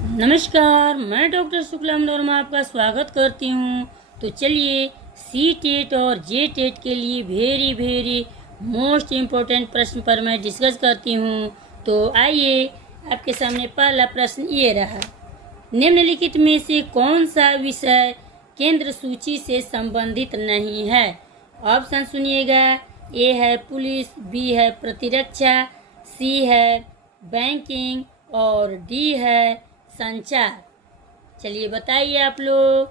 नमस्कार, मैं डॉक्टर शुक्ला वर्मा आपका स्वागत करती हूँ। तो चलिए सी टेट और जे टेट के लिए वेरी मोस्ट इम्पोर्टेंट प्रश्न पर मैं डिस्कस करती हूँ। तो आइए आपके सामने पहला प्रश्न ये रहा। निम्नलिखित में से कौन सा विषय केंद्र सूची से संबंधित नहीं है? ऑप्शन सुनिएगा। ए है पुलिस, बी है प्रतिरक्षा, सी है बैंकिंग और डी है संचार। चलिए बताइए आप लोग।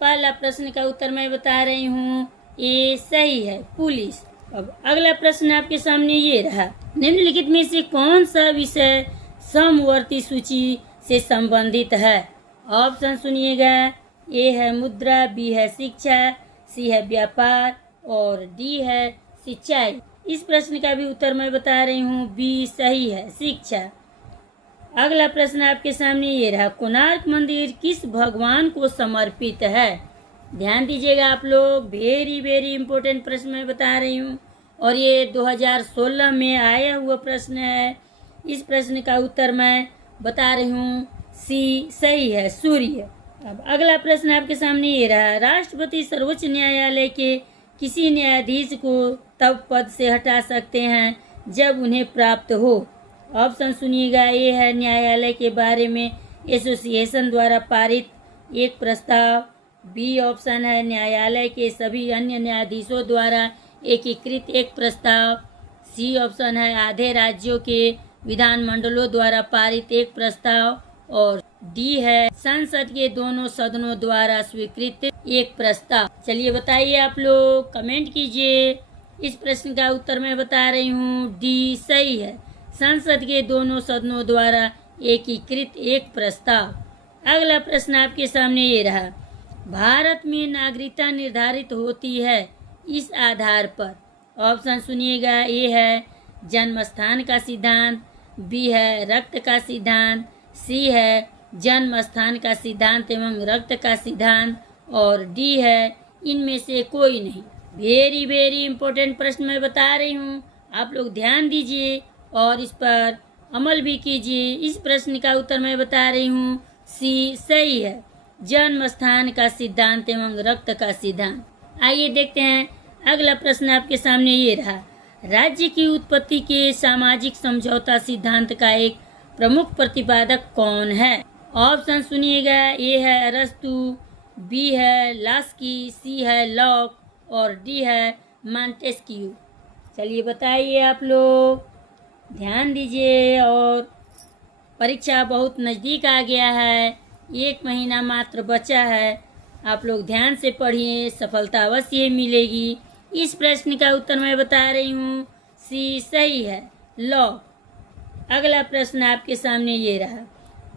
पहला प्रश्न का उत्तर मैं बता रही हूँ, ये सही है, पुलिस। अब अगला प्रश्न आपके सामने ये रहा। निम्नलिखित में से कौन सा विषय समवर्ती सूची से संबंधित है? ऑप्शन सुनिएगा। ए है मुद्रा, बी है शिक्षा, सी है व्यापार और डी है सिंचाई। इस प्रश्न का भी उत्तर मैं बता रही हूँ, बी सही है, शिक्षा। अगला प्रश्न आपके सामने ये रहा। कोणार्क मंदिर किस भगवान को समर्पित है? ध्यान दीजिएगा आप लोग, वेरी इंपॉर्टेंट प्रश्न मैं बता रही हूँ और ये 2016 में आया हुआ प्रश्न है। इस प्रश्न का उत्तर मैं बता रही हूँ, सी सही है, सूर्य। अब अगला प्रश्न आपके सामने ये रहा। राष्ट्रपति सर्वोच्च न्यायालय के किसी न्यायाधीश को तब पद से हटा सकते हैं जब उन्हें प्राप्त हो। ऑप्शन सुनिएगा। ए है न्यायालय के बारे में एसोसिएशन द्वारा पारित एक प्रस्ताव, बी ऑप्शन है न्यायालय के सभी अन्य न्यायाधीशों द्वारा एकीकृत एक प्रस्ताव, सी ऑप्शन है आधे राज्यों के विधानमंडलों द्वारा पारित एक प्रस्ताव और डी है संसद के दोनों सदनों द्वारा स्वीकृत एक प्रस्ताव। चलिए बताइए आप लोग, कमेंट कीजिए। इस प्रश्न का उत्तर मैं बता रही हूँ, डी सही है, संसद के दोनों सदनों द्वारा एकीकृत एक प्रस्ताव। अगला प्रश्न आपके सामने ये रहा। भारत में नागरिकता निर्धारित होती है इस आधार पर। ऑप्शन सुनिएगा। ए है जन्म स्थान का सिद्धांत, बी है रक्त का सिद्धांत, सी है जन्म स्थान का सिद्धांत एवं रक्त का सिद्धांत और डी है इनमें से कोई नहीं। वेरी इंपॉर्टेंट प्रश्न मैं बता रही हूँ, आप लोग ध्यान दीजिए और इस पर अमल भी कीजिए। इस प्रश्न का उत्तर मैं बता रही हूँ, सी सही है, जन्म स्थान का सिद्धांत एवं रक्त का सिद्धांत। आइए देखते हैं अगला प्रश्न आपके सामने ये रहा। राज्य की उत्पत्ति के सामाजिक समझौता सिद्धांत का एक प्रमुख प्रतिपादक कौन है? ऑप्शन सुनिएगा। ए है अरस्तु, बी है लास्की, सी है लॉक और डी है मॉन्टेस्क्यू। चलिए बताइए आप लोग, ध्यान दीजिए और परीक्षा बहुत नज़दीक आ गया है, 1 महीना मात्र बचा है। आप लोग ध्यान से पढ़िए, सफलता अवश्य मिलेगी। इस प्रश्न का उत्तर मैं बता रही हूँ, सी सही है, लॉ। अगला प्रश्न आपके सामने ये रहा।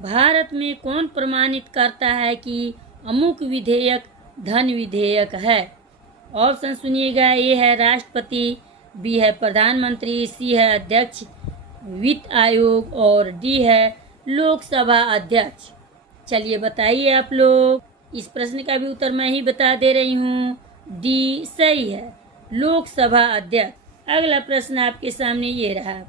भारत में कौन प्रमाणित करता है कि अमुक विधेयक धन विधेयक है? ऑप्शन सुनिएगा। ए है राष्ट्रपति, बी है प्रधानमंत्री, सी है अध्यक्ष वित्त आयोग और डी है लोकसभा अध्यक्ष। चलिए बताइए आप लोग। इस प्रश्न का भी उत्तर मैं ही बता दे रही हूँ, डी सही है, लोकसभा अध्यक्ष। अगला प्रश्न आपके सामने ये रहा।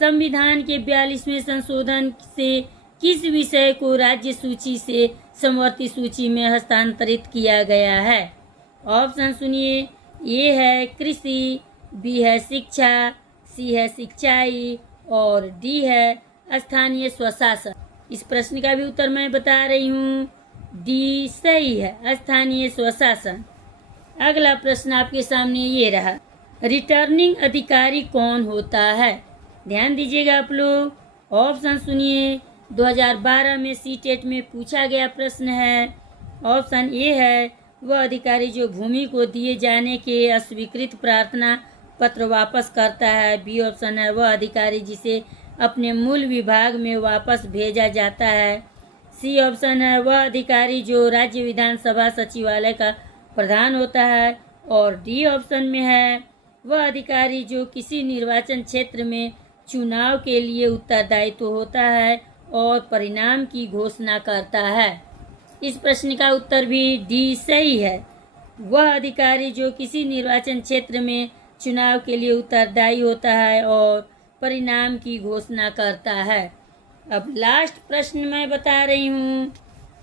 संविधान के 42वें संशोधन से किस विषय को राज्य सूची से समवर्ती सूची में हस्तांतरित किया गया है? ऑप्शन सुनिए। ए है कृषि, बी है शिक्षा, सी है सिंचाई और डी है स्थानीय स्वशासन। इस प्रश्न का भी उत्तर मैं बता रही हूँ, डी सही है, स्थानीय स्वशासन। अगला प्रश्न आपके सामने ये रहा। रिटर्निंग अधिकारी कौन होता है? ध्यान दीजिएगा आप लोग। ऑप्शन सुनिए। 2012 में सी टेट में पूछा गया प्रश्न है। ऑप्शन ए है वह अधिकारी जो भूमि को दिए जाने के अस्वीकृत प्रार्थना पत्र वापस करता है। बी ऑप्शन है वह अधिकारी जिसे अपने मूल विभाग में वापस भेजा जाता है। सी ऑप्शन है वह अधिकारी जो राज्य विधानसभा सचिवालय का प्रधान होता है और डी ऑप्शन में है वह अधिकारी जो किसी निर्वाचन क्षेत्र में चुनाव के लिए उत्तरदायित्व होता है और परिणाम की घोषणा करता है। इस प्रश्न का उत्तर भी डी सही है, वह अधिकारी जो किसी निर्वाचन क्षेत्र में चुनाव के लिए उत्तरदायी होता है और परिणाम की घोषणा करता है। अब लास्ट प्रश्न मैं बता रही हूँ,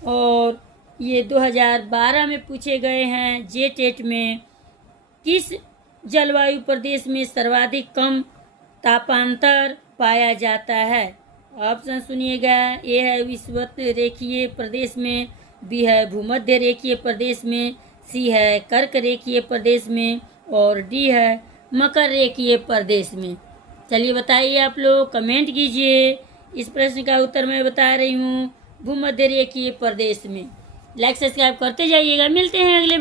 और ये 2012 में पूछे गए हैं JTET में। किस जलवायु प्रदेश में सर्वाधिक कम तापांतर पाया जाता है? ऑप्शन सुनिएगा। ए है विषुवत रेखीय प्रदेश में, बी है भूमध्य रेखीय प्रदेश में, सी है कर्क रेखीय प्रदेश में, और डी है मकर रेखीय प्रदेश में। चलिए बताइए, आप लोग कमेंट कीजिए। इस प्रश्न का उत्तर मैं बता रही हूँ भूमध्य रेखीय प्रदेश में। लाइक सब्सक्राइब करते जाइएगा। मिलते हैं अगले